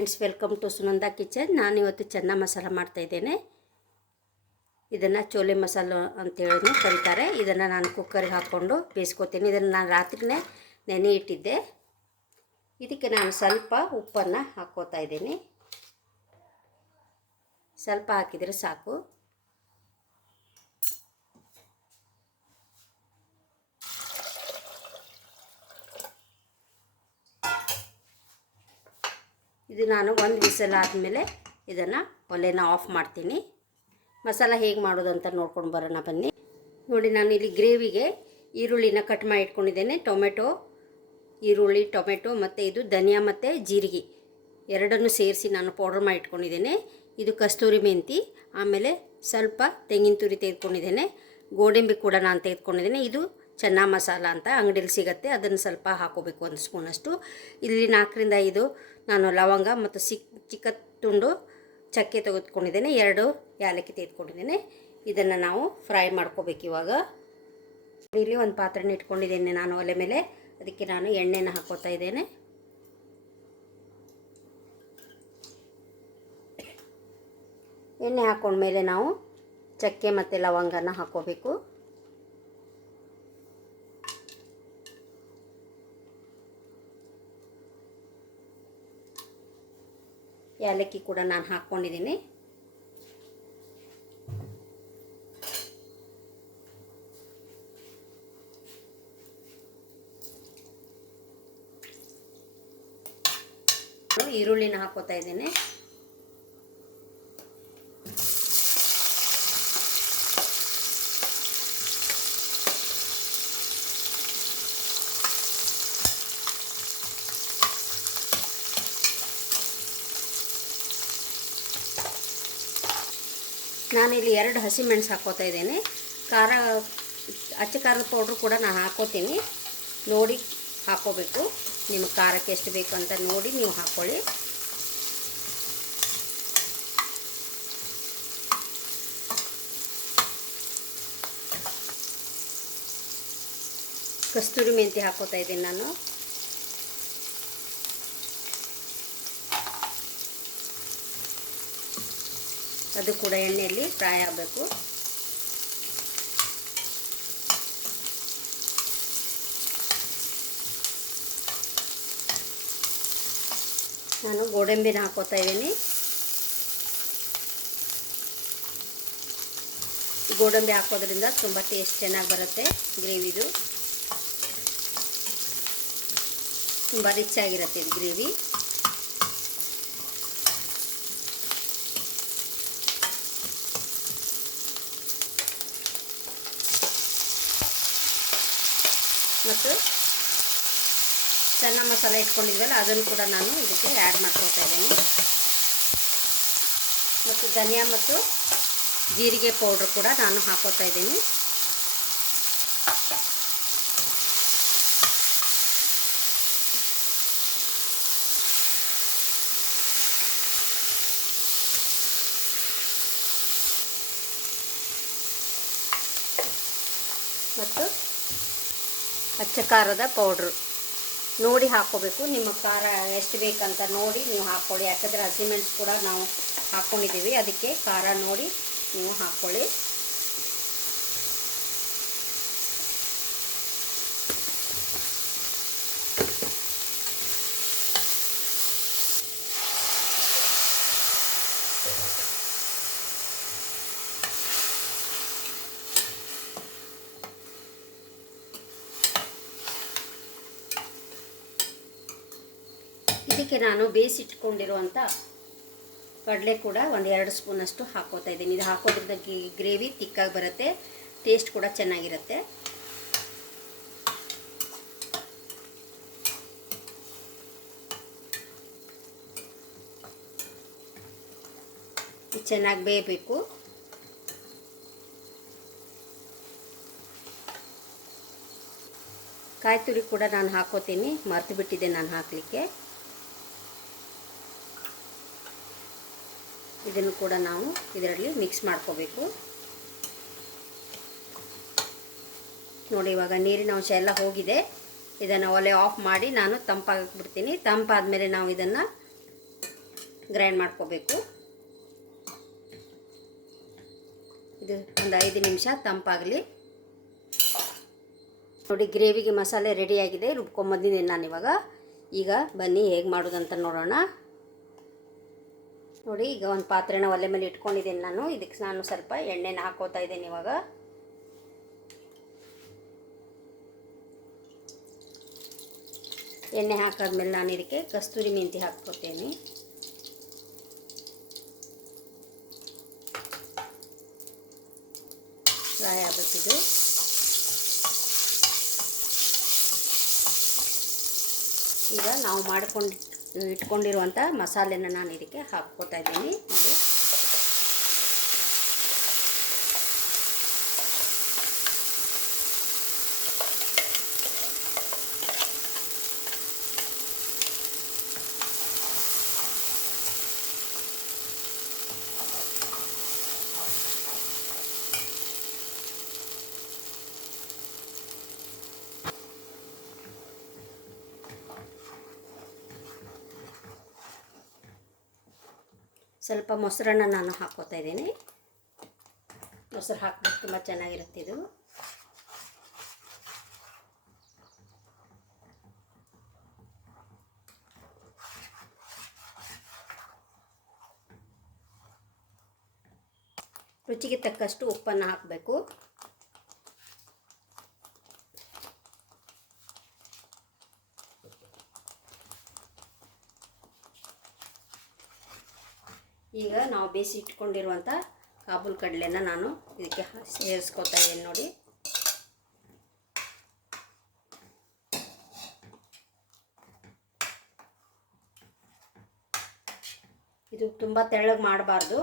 Friends, welcome to Sunanda kitchen. ನಾನಿವತ್ತು ಚೆನ್ನ ಮಸಾಲ ಮಾಡ್ತಾಯಿದ್ದೇನೆ. ಇದನ್ನು ಚೋಲೆ ಮಸಾಲ ಅಂತೇಳಿ ಕರೀತಾರೆ. ಇದನ್ನು ನಾನು ಕುಕ್ಕರಿಗೆ ಹಾಕ್ಕೊಂಡು ಬೇಯಿಸ್ಕೊತೀನಿ. ಇದನ್ನು ನಾನು ರಾತ್ರಿನೇ ನೆನೆ ಇಟ್ಟಿದ್ದೆ. ಇದಕ್ಕೆ ನಾನು ಸ್ವಲ್ಪ ಉಪ್ಪನ್ನು ಹಾಕ್ಕೋತಾ ಇದ್ದೀನಿ. ಸ್ವಲ್ಪ ಹಾಕಿದರೆ ಸಾಕು. ಇದು ನಾನು ಒಂದು ವಿಸಲ್ ಆದಮೇಲೆ ಇದನ್ನು ಒಲೆನ ಆಫ್ ಮಾಡ್ತೀನಿ. ಮಸಾಲ ಹೇಗೆ ಮಾಡೋದು ಅಂತ ನೋಡ್ಕೊಂಡು ಬರೋಣ ಬನ್ನಿ. ನೋಡಿ, ನಾನು ಇಲ್ಲಿ ಗ್ರೇವಿಗೆ ಈರುಳ್ಳಿನ ಕಟ್ ಮಾಡಿ ಇಟ್ಕೊಂಡಿದ್ದೇನೆ. ಈರುಳ್ಳಿ, ಟೊಮೆಟೊ ಮತ್ತು ಇದು ಧನಿಯಾ ಮತ್ತು ಜೀರಿಗೆ ಎರಡನ್ನೂ ಸೇರಿಸಿ ನಾನು ಪೌಡರ್ ಮಾಡಿ ಇಟ್ಕೊಂಡಿದ್ದೇನೆ. ಇದು ಕಸ್ತೂರಿ ಮೆಂತಿ, ಆಮೇಲೆ ಸ್ವಲ್ಪ ತೆಂಗಿನ ತುರಿ ತೆಗೆದುಕೊಂಡಿದ್ದೇನೆ. ಗೋಡಂಬಿ ಕೂಡ ನಾನು ತೆಗೆದುಕೊಂಡಿದ್ದೇನೆ. ಇದು ಚೆನ್ನ ಮಸಾಲ ಅಂತ ಅಂಗಡಿಯಲ್ಲಿ ಸಿಗುತ್ತೆ, ಅದನ್ನು ಸ್ವಲ್ಪ ಹಾಕೋಬೇಕು, 1 ಸ್ಪೂನಷ್ಟು. ಇಲ್ಲಿ 4ರಿಂದ 5 ನಾನು ಲವಂಗ ಮತ್ತು ಚಿಕ್ಕ ತುಂಡು ಚಕ್ಕೆ ತೆಗೆದುಕೊಂಡಿದ್ದೇನೆ. 2 ಏಲಕ್ಕಿ ತೆಗೆದುಕೊಂಡಿದ್ದೇನೆ. ಇದನ್ನು ನಾವು ಫ್ರೈ ಮಾಡ್ಕೋಬೇಕು. ಇವಾಗ ಇಲ್ಲಿ ಒಂದು ಪಾತ್ರೆನ ಇಟ್ಕೊಂಡಿದ್ದೇನೆ ನಾನು ಒಲೆ ಮೇಲೆ. ಅದಕ್ಕೆ ನಾನು ಎಣ್ಣೆನ ಹಾಕೋತಾ ಇದ್ದೇನೆ. ಎಣ್ಣೆ ಹಾಕೊಂಡ್ಮೇಲೆ ನಾವು ಚಕ್ಕೆ ಮತ್ತು ಲವಂಗನ ಹಾಕೋಬೇಕು. ಏಲಕ್ಕಿ ಕೂಡ ನಾನು ಹಾಕ್ಕೊಂಡಿದ್ದೀನಿ. ಈರುಳ್ಳಿನ ಹಾಕೋತಾ ಇದ್ದೇನೆ. ನಾನಿಲ್ಲಿ 2 ಹಸಿಮೆಣಸು ಹಾಕೋತಾ ಇದ್ದೇನೆ. ಅಚ್ಚ ಖಾರದ ಪೌಡ್ರು ಕೂಡ ನಾನು ಹಾಕೋತೀನಿ. ನೋಡಿ ಹಾಕೋಬೇಕು. ನಿಮಗೆ ಖಾರಕ್ಕೆ ಎಷ್ಟು ಬೇಕು ಅಂತ ನೋಡಿ ನೀವು ಹಾಕ್ಕೊಳ್ಳಿ. ಕಸ್ತೂರಿ ಮೆಂತಿ ಹಾಕೋತಾ ಇದ್ದೀನಿ ನಾನು. ಅದು ಕೂಡ ಎಣ್ಣೆಯಲ್ಲಿ ಫ್ರೈ ಆಗಬೇಕು. ನಾನು ಗೋಡಂಬಿನ ಹಾಕೋತಾ ಇದ್ದೀನಿ. ಗೋಡಂಬಿ ಹಾಕೋದ್ರಿಂದ ತುಂಬ ಟೇಸ್ಟ್ ಚೆನ್ನಾಗಿ ಬರುತ್ತೆ. ಗ್ರೇವಿದು ತುಂಬ ರಿಚ್ ಆಗಿರುತ್ತೆ ಇದು ಗ್ರೇವಿ. ಮತ್ತು ಚೆನ್ನ ಮಸಾಲೆ ಇಟ್ಕೊಂಡಿದ್ವಲ್ಲ ಅದನ್ನು ಕೂಡ ನಾನು ಇದಕ್ಕೆ ಆ್ಯಡ್ ಮಾಡ್ಕೊತಾ ಇದ್ದೀನಿ. ಮತ್ತು ಧನಿಯಾ ಮತ್ತು ಜೀರಿಗೆ ಪೌಡ್ರ್ ಕೂಡ ನಾನು ಹಾಕೋತಾ ಇದ್ದೀನಿ. ಮತ್ತು ಅಚ್ಚ ಖಾರದ ಪೌಡ್ರು ನೋಡಿ ಹಾಕ್ಕೋಬೇಕು. ನಿಮ್ಮ ಖಾರ ಎಷ್ಟು ಬೇಕಂತ ನೋಡಿ ನೀವು ಹಾಕ್ಕೊಳ್ಳಿ. ಯಾಕಂದರೆ ಹಸಿಮೆಣಸು ಕೂಡ ನಾವು ಹಾಕ್ಕೊಂಡಿದ್ದೀವಿ, ಅದಕ್ಕೆ ಖಾರ ನೋಡಿ ನೀವು ಹಾಕ್ಕೊಳ್ಳಿ. ಇದಕ್ಕೆ ನಾನು ಬೇಯಿಸಿಟ್ಕೊಂಡಿರುವಂಥ ಕಡಲೆ ಕೂಡ 1-2 ಸ್ಪೂನಷ್ಟು ಹಾಕೋತಾ ಇದ್ದೀನಿ. ಇದು ಹಾಕೋದ್ರಿಂದ ಗ್ರೇವಿ ತಿಕ್ಕಾಗಿ ಬರುತ್ತೆ, ಟೇಸ್ಟ್ ಕೂಡ ಚೆನ್ನಾಗಿರುತ್ತೆ. ಇದು ಚೆನ್ನಾಗಿ ಬೇಯಬೇಕು. ಕಾಯಿ ತುರಿ ಕೂಡ ನಾನು ಹಾಕೋತೀನಿ, ಮರೆತು ಬಿಟ್ಟಿದ್ದೆ ನಾನು ಹಾಕಲಿಕ್ಕೆ. ಇದನ್ನು ಕೂಡ ನಾವು ಇದರಲ್ಲಿ ಮಿಕ್ಸ್ ಮಾಡ್ಕೋಬೇಕು. ನೋಡಿ, ಇವಾಗ ನೀರಿನ ಅಂಶ ಎಲ್ಲ ಹೋಗಿದೆ. ಇದನ್ನು ಒಲೆ ಆಫ್ ಮಾಡಿ ನಾನು ತಂಪಾಗಕ್ಕೆ ಬಿಡ್ತೀನಿ. ತಂಪಾದಮೇಲೆ ನಾವು ಇದನ್ನು ಗ್ರೈಂಡ್ ಮಾಡ್ಕೋಬೇಕು. ಇದು ಒಂದು 5 ನಿಮಿಷ ತಂಪಾಗಲಿ. ನೋಡಿ ಗ್ರೇವಿಗೆ ಮಸಾಲೆ ರೆಡಿಯಾಗಿದೆ, ರುಬ್ಕೊಂಬಂದಿದ್ದೀನಿ ನಾನು ಇವಾಗ. ಈಗ ಬನ್ನಿ ಹೇಗೆ ಮಾಡೋದಂತ ನೋಡೋಣ. ನೋಡಿ ಈಗ ಒಂದು ಪಾತ್ರೆನ ಒಲೆ ಮೇಲೆ ಇಟ್ಕೊಂಡಿದ್ದೀನಿ ನಾನು. ಇದಕ್ಕೆ ನಾನು ಸ್ವಲ್ಪ ಎಣ್ಣೆನ ಹಾಕೋತಾ ಇದ್ದೀನಿ ಇವಾಗ. ಎಣ್ಣೆ ಹಾಕಾದ್ಮೇಲೆ ನಾನು ಇದಕ್ಕೆ ಕಸ್ತೂರಿ ಮೆಂತಿ ಹಾಕ್ಕೊತೀನಿ. ಫ್ರೈ ಆಗಬೇಕಿದು. ಈಗ ನಾವು ಇಟ್ಕೊಂಡಿರುವಂಥ ಮಸಾಲೆನ ನಾನು ಇದಕ್ಕೆ ಹಾಕ್ಕೊತಾ ಇದ್ದೀನಿ. ನೋಡಿ ಸ್ವಲ್ಪ ಮೊಸರನ್ನ ನಾನು ಹಾಕ್ಕೋತಾ ಇದ್ದೀನಿ. ಮೊಸರು ಹಾಕ್ಬಿಟ್ಟು ತುಂಬ ಚೆನ್ನಾಗಿರುತ್ತೆ ಇದು. ರುಚಿಗೆ ತಕ್ಕಷ್ಟು ಉಪ್ಪನ್ನು ಹಾಕಬೇಕು. ಈಗ ನಾವು ಬೇಯಿಸಿ ಇಟ್ಕೊಂಡಿರುವಂಥ ಕಾಬೂಲ್ ಕಡಲೆನ ನಾನು ಇದಕ್ಕೆ ಸೇರಿಸ್ಕೊತಾ ಇದ್ದೀನಿ. ನೋಡಿ ಇದು ತುಂಬ ತೆಳ್ಳಗೆ ಮಾಡಬಾರ್ದು,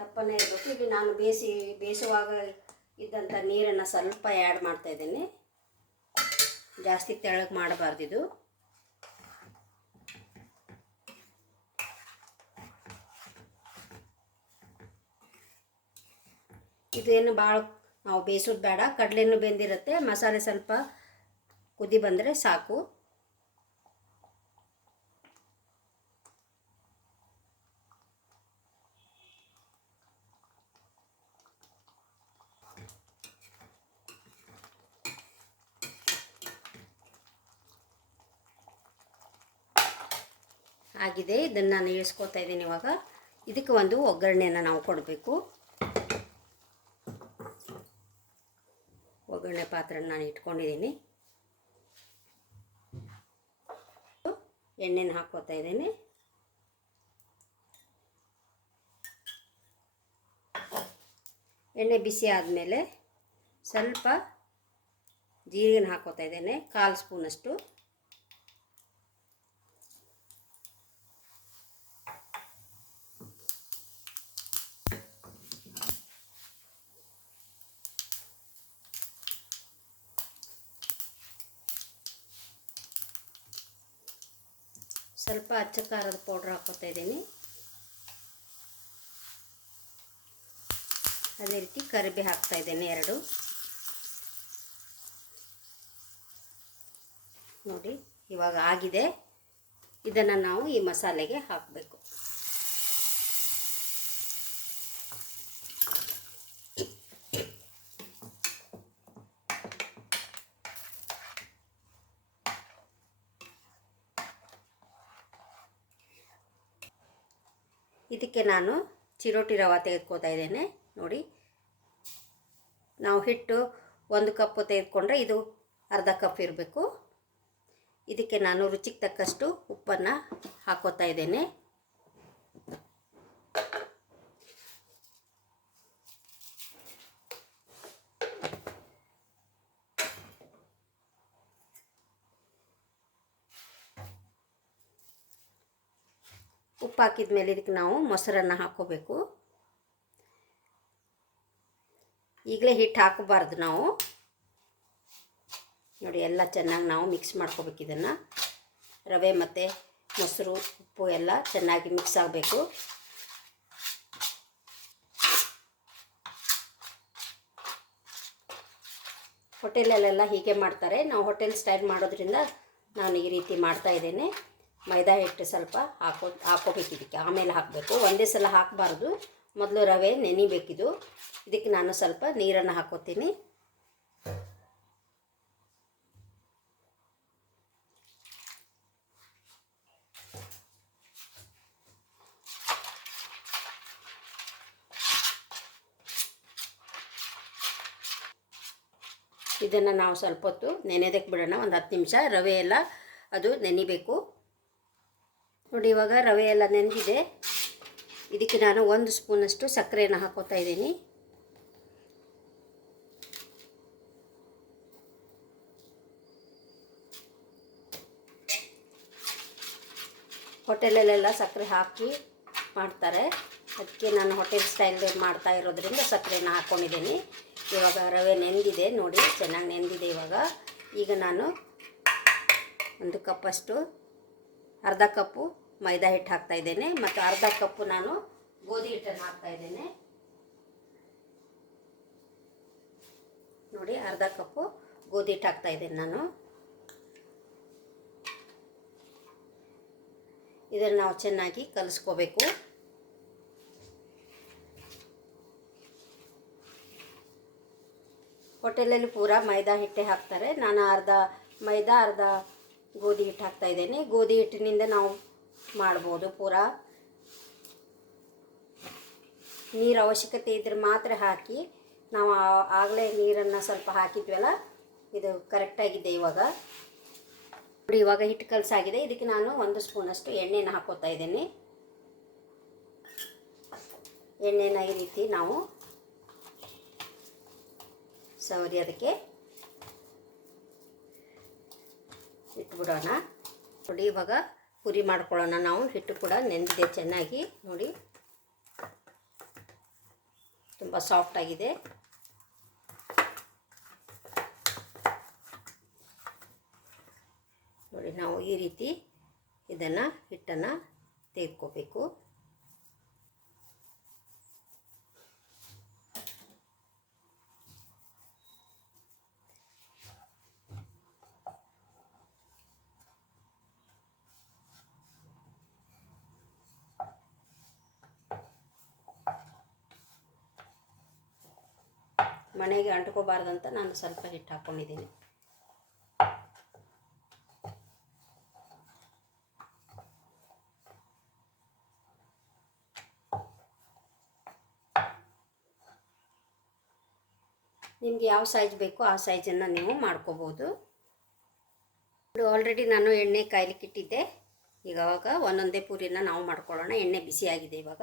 ದಪ್ಪನೇ ಇರಬೇಕು. ಇಲ್ಲಿ ನಾನು ಬೇಯಿಸುವಾಗ ಇದ್ದಂಥ ನೀರನ್ನು ಸ್ವಲ್ಪ ಆ್ಯಡ್ ಮಾಡ್ತಾಯಿದ್ದೀನಿ. ಜಾಸ್ತಿ ತೆಳ್ಳಗೆ ಮಾಡಬಾರ್ದು ಇದು. ಇದೇನು ಭಾಳ ನಾವು ಬೇಯಿಸೋದು ಬೇಡ, ಕಡಲೆನೂ ಬೆಂದಿರುತ್ತೆ. ಮಸಾಲೆ ಸ್ವಲ್ಪ ಕುದಿ ಬಂದರೆ ಸಾಕು. ಆಗಿದೆ, ಇದನ್ನು ನಾನು ಇಳಿಸ್ಕೊತಾ ಇದ್ದೀನಿ ಇವಾಗ. ಇದಕ್ಕೆ ಒಂದು ಒಗ್ಗರಣೆಯನ್ನು ನಾವು ಕೊಡಬೇಕು. ಒಗ್ಗರಣೆ ಪಾತ್ರೆನ ನಾನು ಇಟ್ಕೊಂಡಿದ್ದೀನಿ. ಎಣ್ಣೆನ ಹಾಕ್ಕೋತಾ ಇದ್ದೀನಿ. ಎಣ್ಣೆ ಬಿಸಿ ಆದಮೇಲೆ ಸ್ವಲ್ಪ ಜೀರಿಗೆನ ಹಾಕ್ಕೋತಾ ಇದ್ದೇನೆ, 1/4 ಸ್ಪೂನಷ್ಟು. ಸ್ವಲ್ಪ ಅಚ್ಚ ಖಾರದ ಪೌಡ್ರ್ ಹಾಕ್ಕೋತಾ ಇದ್ದೀನಿ. ಅದೇ ರೀತಿ ಕರಿಬೇವು ಹಾಕ್ತಾ ಇದ್ದೇನೆ 2. ನೋಡಿ ಇವಾಗ ಆಗಿದೆ. ಇದನ್ನು ನಾವು ಈ ಮಸಾಲೆಗೆ ಹಾಕಬೇಕು. ಇದಕ್ಕೆ ನಾನು ಚಿರೋಟಿ ರವೆ ತೆಗೆದುಕೊತಾ ಇದ್ದೇನೆ. ನೋಡಿ ನಾವು ಹಿಟ್ಟು 1 ಕಪ್ ತೆಗೆದುಕೊಂಡ್ರೆ ಇದು ಅರ್ಧ ಕಪ್ ಇರಬೇಕು. ಇದಕ್ಕೆ ನಾನು ರುಚಿಗೆ ತಕ್ಕಷ್ಟು ಉಪ್ಪನ್ನು ಹಾಕೋತಾ ಇದ್ದೇನೆ. ಉಪ್ಪು ಹಾಕಿದ ಮೇಲೆ ಇದಕ್ಕೆ ನಾವು ಮೊಸರನ್ನು ಹಾಕ್ಕೋಬೇಕು. ಈಗಲೇ ಹಿಟ್ಟು ಹಾಕಬಾರ್ದು ನಾವು. ನೋಡಿ ಎಲ್ಲ ಚೆನ್ನಾಗಿ ನಾವು ಮಿಕ್ಸ್ ಮಾಡ್ಕೋಬೇಕು. ಇದನ್ನು ರವೆ ಮತ್ತು ಮೊಸರು ಉಪ್ಪು ಎಲ್ಲ ಚೆನ್ನಾಗಿ ಮಿಕ್ಸ್ ಆಗಬೇಕು. ಹೋಟೆಲಲ್ಲೆಲ್ಲ ಹೀಗೆ ಮಾಡ್ತಾರೆ. ನಾವು ಹೋಟೆಲ್ ಸ್ಟೈಲ್ ಮಾಡೋದ್ರಿಂದ ನಾನು ಈ ರೀತಿ ಮಾಡ್ತಾ ಇದ್ದೇನೆ. ಮೈದಾ ಹಿಟ್ಟು ಸ್ವಲ್ಪ ಹಾಕೋಬೇಕು ಇದಕ್ಕೆ, ಆಮೇಲೆ ಹಾಕಬೇಕು. ಒಂದೇ ಸಲ ಹಾಕಬಾರ್ದು, ಮೊದಲು ರವೆ ನೆನಿಬೇಕಿದು. ಇದಕ್ಕೆ ನಾನು ಸ್ವಲ್ಪ ನೀರನ್ನು ಹಾಕೋತೀನಿ. ಇದನ್ನು ನಾವು ಸ್ವಲ್ಪ ಹೊತ್ತು ನೆನೆದಕ್ಕೆ ಬಿಡೋಣ, ಒಂದು 10 ನಿಮಿಷ. ರವೆ ಎಲ್ಲ ಅದು ನೆನಿಬೇಕು ನೋಡಿ. ಇವಾಗ ರವೆ ಎಲ್ಲ ನೆನೆದಿದೆ. ಇದಕ್ಕೆ ನಾನು 1 ಸ್ಪೂನಷ್ಟು ಸಕ್ಕರೆಯನ್ನು ಹಾಕೋತಾ ಇದ್ದೀನಿ. ಹೋಟೆಲಲ್ಲೆಲ್ಲ ಸಕ್ಕರೆ ಹಾಕಿ ಮಾಡ್ತಾರೆ, ಅದಕ್ಕೆ ನಾನು ಹೋಟೆಲ್ ಸ್ಟೈಲ್ ಮಾಡ್ತಾ ಇರೋದ್ರಿಂದ ಸಕ್ಕರೆನ ಹಾಕ್ಕೊಂಡಿದ್ದೀನಿ. ಇವಾಗ ರವೆ ನೆಂದಿದೆ ನೋಡಿ, ಚೆನ್ನಾಗಿ ನೆಂದಿದೆ. ಈಗ ನಾನು 1 ಕಪ್ಪಷ್ಟು, ಅರ್ಧ ಕಪ್ಪು ಮೈದಾ ಹಿಟ್ಟು ಹಾಕ್ತಾಯಿದ್ದೇನೆ ಮತ್ತು ಅರ್ಧ ಕಪ್ಪು ನಾನು ಗೋಧಿ ಹಿಟ್ಟನ್ನು ಹಾಕ್ತಾಯಿದ್ದೇನೆ ನೋಡಿ. ಅರ್ಧ ಕಪ್ಪು ಗೋಧಿ ಹಿಟ್ಟು ಹಾಕ್ತಾಯಿದ್ದೇನೆ ನಾನು. ಇದನ್ನು ನಾವು ಚೆನ್ನಾಗಿ ಕಲಿಸ್ಕೋಬೇಕು. ಹೋಟೆಲಲ್ಲಿ ಪೂರಾ ಮೈದಾ ಹಿಟ್ಟೆ ಹಾಕ್ತಾರೆ, ನಾನು ಅರ್ಧ ಮೈದಾ ಅರ್ಧ ಗೋಧಿ ಹಿಟ್ಟು ಹಾಕ್ತಾಯಿದ್ದೇನೆ. ಗೋಧಿ ಹಿಟ್ಟಿನಿಂದ ನಾವು ಮಾಡ್ಬೋದು. ಪೂರಾ ನೀರು ಅವಶ್ಯಕತೆ ಇದ್ದರೆ ಮಾತ್ರ ಹಾಕಿ. ನಾವು ಆಗಲೇ ನೀರನ್ನು ಸ್ವಲ್ಪ ಹಾಕಿದ್ವಲ್ಲ, ಇದು ಕರೆಕ್ಟಾಗಿದೆ. ಇವಾಗ ನೋಡಿ, ಇವಾಗ ಹಿಟ್ಟು ಕಲಸಾಗಿದೆ. ಇದಕ್ಕೆ ನಾನು 1 ಸ್ಪೂನಷ್ಟು ಎಣ್ಣೆನ ಹಾಕೋತಾ ಇದ್ದೀನಿ. ಎಣ್ಣೆನ ಈ ರೀತಿ ನಾವು ಸವರಿ ಅದಕ್ಕೆ ಇಟ್ಬಿಡೋಣ ನೋಡಿ. ಇವಾಗ ಪುರಿ ಮಾಡ್ಕೊಳ್ಳೋಣ ನಾವು. ಹಿಟ್ಟು ಕೂಡ ನೆಂದಿದೆ ಚೆನ್ನಾಗಿ ನೋಡಿ, ತುಂಬ ಸಾಫ್ಟ್ ಆಗಿದೆ. ನೋಡಿ, ನಾವು ಈ ರೀತಿ ಇದನ್ನು ಹಿಟ್ಟನ್ನು ತೆಗೆದುಕೋಬೇಕು. ಮನೆಗೆ ಅಂಟ್ಕೋಬಾರ್ದಂತ ನಾನು ಸ್ವಲ್ಪ ಹಿಟ್ಟು ಹಾಕ್ಕೊಂಡಿದ್ದೀನಿ. ನಿಮಗೆ ಯಾವ ಸೈಜ್ ಬೇಕೋ ಆ ಸೈಜನ್ನು ನೀವು ಮಾಡ್ಕೋಬೋದು. ಆಲ್ರೆಡಿ ನಾನು ಎಣ್ಣೆ ಕಾಯ್ಲಿಕ್ಕೆ ಇಟ್ಟಿದ್ದೆ. ಇವಾಗ ಒಂದೊಂದೇ ಪೂರಿನ ನಾವು ಮಾಡ್ಕೊಳ್ಳೋಣ. ಎಣ್ಣೆ ಬಿಸಿಯಾಗಿದೆ. ಇವಾಗ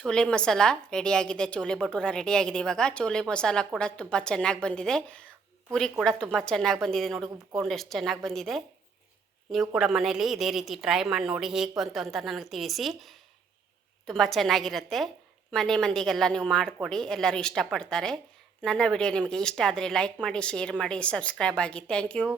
ಚೋಲೆ ಮಸಾಲ ರೆಡಿಯಾಗಿದೆ, ಚೋಲೆ ಭಟೂರ ರೆಡಿಯಾಗಿದೆ. ಇವಾಗ ಚೋಲೆ ಮಸಾಲ ಕೂಡ ತುಂಬ ಚೆನ್ನಾಗಿ ಬಂದಿದೆ, ಪೂರಿ ಕೂಡ ತುಂಬ ಚೆನ್ನಾಗಿ ಬಂದಿದೆ ನೋಡಿ, ಉಬ್ಕೊಂಡು ಎಷ್ಟು ಚೆನ್ನಾಗಿ ಬಂದಿದೆ. ನೀವು ಕೂಡ ಮನೇಲಿ ಇದೇ ರೀತಿ ಟ್ರೈ ಮಾಡಿ ನೋಡಿ, ಹೇಗೆ ಬಂತು ಅಂತ ನನಗೆ ತಿಳಿಸಿ. ತುಂಬ ಚೆನ್ನಾಗಿರುತ್ತೆ. ಮನೆ ಮಂದಿಗೆಲ್ಲ ನೀವು ಮಾಡಿಕೊಡಿ, ಎಲ್ಲರೂ ಇಷ್ಟಪಡ್ತಾರೆ. ನನ್ನ ವಿಡಿಯೋ ನಿಮಗೆ ಇಷ್ಟ ಆದರೆ ಲೈಕ್ ಮಾಡಿ, ಶೇರ್ ಮಾಡಿ, ಸಬ್ಸ್ಕ್ರೈಬ್ ಆಗಿ. Thank you.